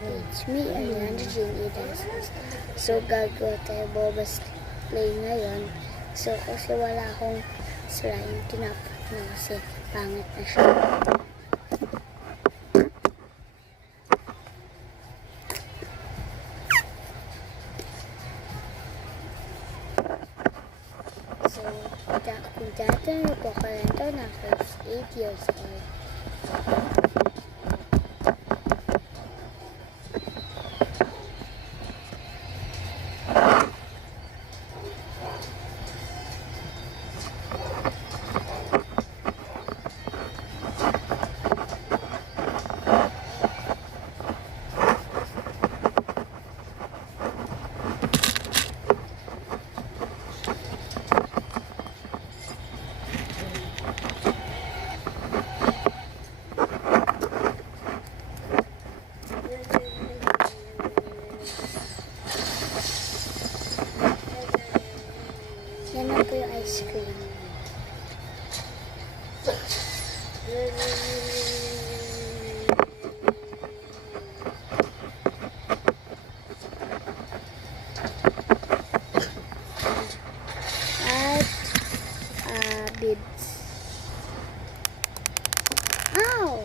It's me, Ariana Jane Idasos. So, gagawa tayo Boba's Play ngayon. So, kasi wala akong slime, tinapot na kasi pangit na siya. So, kung tatanong po ko lang ito na first 8 years old. Yan na po yung ice cream. At, beads. Ow!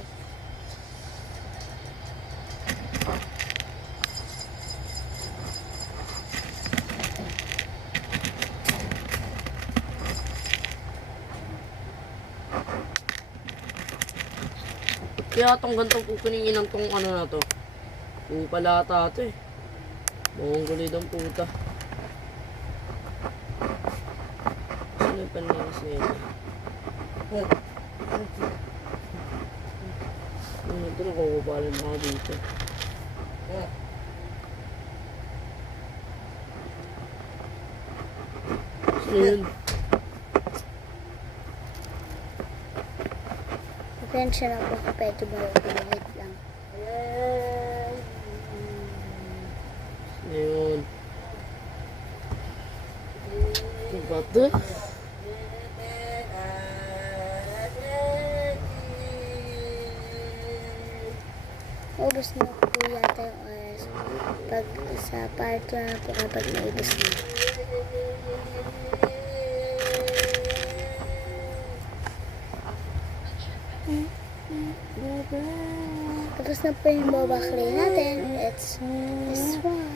Kaya itong gantong kukunin ng tong ano na to. Pupalata ito eh. Mongolid ang puta. Sino yung panilis na yun? Ito na kukubalin ako dito. Sino yun? Pasensya na po kung pwede ba ulit lang. Ayun. Ito ba ito? Ubus na po yata yung oras. Pag sa part 2 na po kapag naubos na. Tapos na po yung boba clay natin. It's this one.